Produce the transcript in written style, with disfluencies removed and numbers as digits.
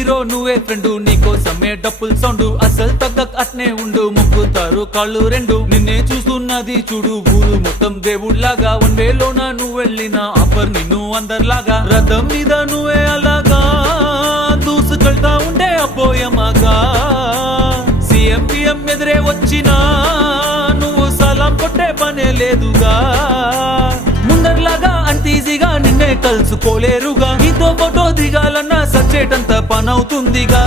hero నువ్వే friend నీకోసమే డప్పుల్ sound అసలు తగ్గక్ అట్నే ఉండు మొక్కుతారు కాళ్ళు రెండు నిన్నే చూస్తున్నది చూడు ఊరు మొత్తం దేవుళ్లాగా వన్ వేలోన నువ్వు వెళ్ళిన ఆఫర్ నిన్ను అందరిలాగా రథం మీద నువ్వే అలాగా దూసుకెళ్తా ఉండే అపోయమాగా సీఎం పిఎం ఎదురే వచ్చినా నువ్వు సలాం కొట్టే పనే లేదుగా ముందర్లాగా అంత ఈజీగా నిన్నే కలుసుకోలేరుగా నీతో ఫోటో దిగాలన్నా సచ్చేటంత పనవుతుందిగా